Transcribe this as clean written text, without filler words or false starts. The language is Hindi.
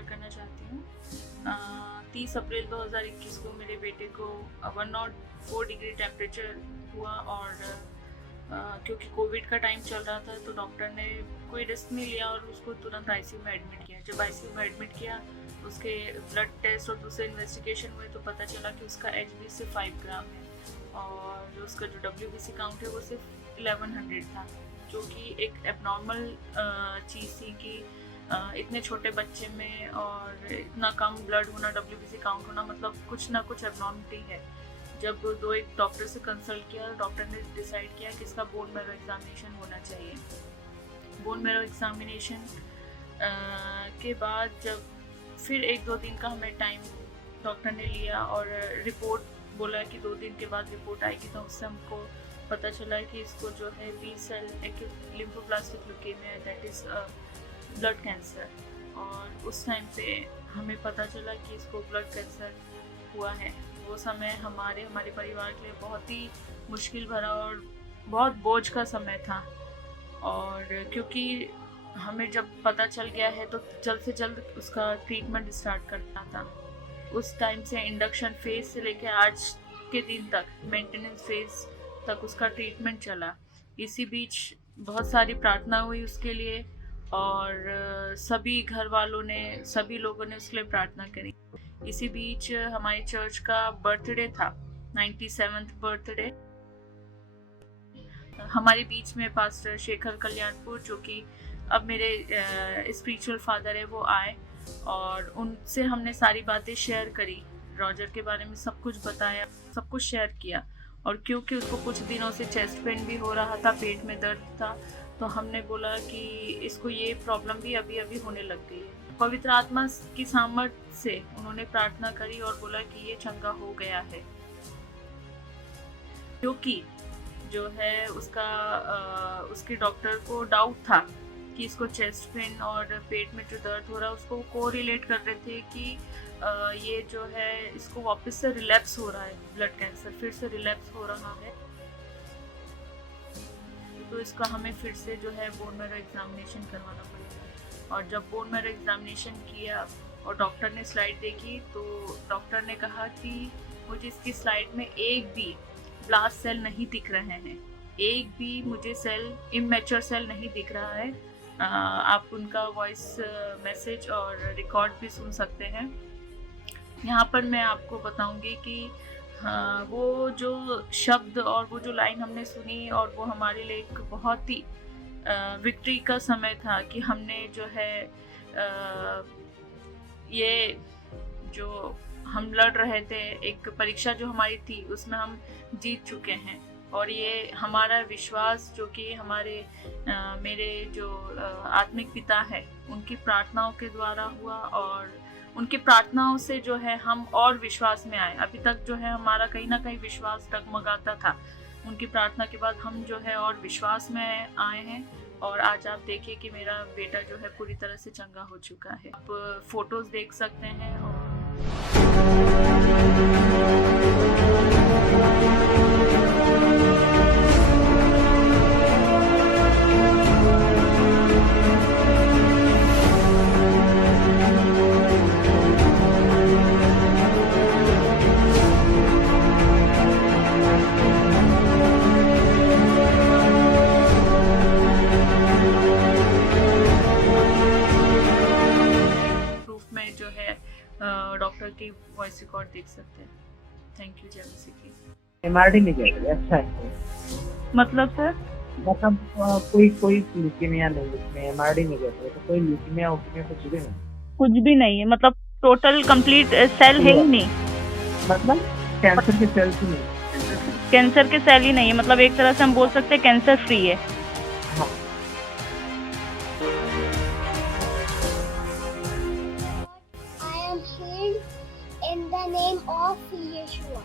शेयर करना चाहती हूँ। 30 अप्रैल 2021 को मेरे बेटे को 104 डिग्री टेम्परेचर हुआ और क्योंकि कोविड का टाइम चल रहा था तो डॉक्टर ने कोई रिस्क नहीं लिया और उसको तुरंत आईसीयू में एडमिट किया। जब आईसीयू में एडमिट किया उसके ब्लड टेस्ट और दूसरे इन्वेस्टिगेशन हुए तो पता चला कि उसका HB सिर्फ 5 ग्राम है और उसका जो WBC काउंट है वो सिर्फ 1100 था, जो कि एक एबनॉर्मल चीज़ थी कि इतने छोटे बच्चे में और इतना कम ब्लड होना, WBC काउंट होना, मतलब कुछ ना कुछ एबनॉर्मलिटी है। जब एक डॉक्टर से कंसल्ट किया, डॉक्टर ने डिसाइड किया कि इसका बोन मैरो एग्जामिनेशन होना चाहिए। बोन मैरो एग्जामिनेशन के बाद जब फिर 1-2 दिन का हमें टाइम डॉक्टर ने लिया और रिपोर्ट बोला कि 2 दिन के बाद रिपोर्ट आएगी, तो उससे हमको पता चला कि इसको जो है B cell acute lymphoblastic leukaemia, that is blood cancer. और उस टाइम पे हमें पता चला कि इसको ब्लड कैंसर हुआ है। वो समय हमारे परिवार के लिए बहुत ही मुश्किल भरा और बहुत बोझ का समय था। और क्योंकि हमें जब पता चल गया है तो जल्द से जल्द उसका ट्रीटमेंट स्टार्ट करना था। उस टाइम से इंडक्शन फेज से लेकर आज के दिन तक मेंटेनेंस फेज तक उसका ट्रीटमेंट चला। इसी बीच बहुत सारी प्रार्थना हुई उसके लिए और सभी घर वालों ने, सभी लोगों ने उसके लिए प्रार्थना करी। इसी बीच हमारी चर्च का बर्थडे था, 97th बर्थडे। हमारे बीच में पास्टर शेखर कल्याणपुर, जो कि अब मेरे स्पिरिचुअल फादर है, वो आए और उनसे हमने सारी बातें शेयर करी, रॉजर के बारे में सब कुछ बताया, सब कुछ शेयर किया। और क्योंकि उसको कुछ दिनों से चेस्ट पेन भी हो रहा था, पेट में दर्द था, तो हमने बोला कि इसको ये प्रॉब्लम भी अभी अभी होने लग गई है। पवित्र आत्मा की सामर्थ्य से उन्होंने प्रार्थना करी और बोला कि ये चंगा हो गया है। क्योंकि जो है उसके डॉक्टर को डाउट था कि इसको चेस्ट पेन और पेट में जो दर्द हो रहा है उसको कोरिलेट कर रहे थे कि ये जो है इसको वापस से रिलैप्स हो रहा है, ब्लड कैंसर फिर से रिलैप्स हो रहा है। तो इसका हमें फिर से जो है बोन मैरो एग्जामिनेशन करवाना पड़ेगा। और जब बोन मैरो एग्जामिनेशन किया और डॉक्टर ने स्लाइड देखी तो डॉक्टर ने कहा कि मुझे इसकी स्लाइड में एक भी ब्लास्ट सेल नहीं दिख रहे हैं, एक भी मुझे सेल, इमैच्योर सेल नहीं दिख रहा है। आप उनका वॉइस मैसेज और रिकॉर्ड भी सुन सकते हैं। यहाँ पर मैं आपको बताऊंगी कि हाँ, वो जो शब्द और वो जो लाइन हमने सुनी और वो हमारे लिए एक बहुत ही विक्ट्री का समय था कि हमने जो है ये जो हम लड़ रहे थे, एक परीक्षा जो हमारी थी उसमें हम जीत चुके हैं। और ये हमारा विश्वास जो कि मेरे जो आत्मिक पिता है उनकी प्रार्थनाओं के द्वारा हुआ और उनकी प्रार्थनाओं से जो है हम और विश्वास में आए। अभी तक जो है हमारा कहीं ना कहीं विश्वास डगमगाता था, उनकी प्रार्थना के बाद हम जो है और विश्वास में आए हैं। और आज आप देखिए कि मेरा बेटा जो है पूरी तरह से चंगा हो चुका है। आप फोटोज देख सकते हैं और डॉक्टर की वॉइस रिकॉर्ड देख सकते हैं। थैंक यू जय मसीह की। MRD निगेटिव, अच्छा है। मतलब सर कोई ल्यूकेमिया नहीं, इसमें MRD निगेटिव है, तो कोई ल्यूकेमिया कुछ भी नहीं है, मतलब टोटल कंप्लीट सेल है ही नहीं, मतलब कैंसर के सेल ही नहीं, कैंसर के सेल ही नहीं है, मतलब एक तरह से हम बोल सकते हैं कैंसर फ्री है। हाँ। I am healed in the name of Yeshua.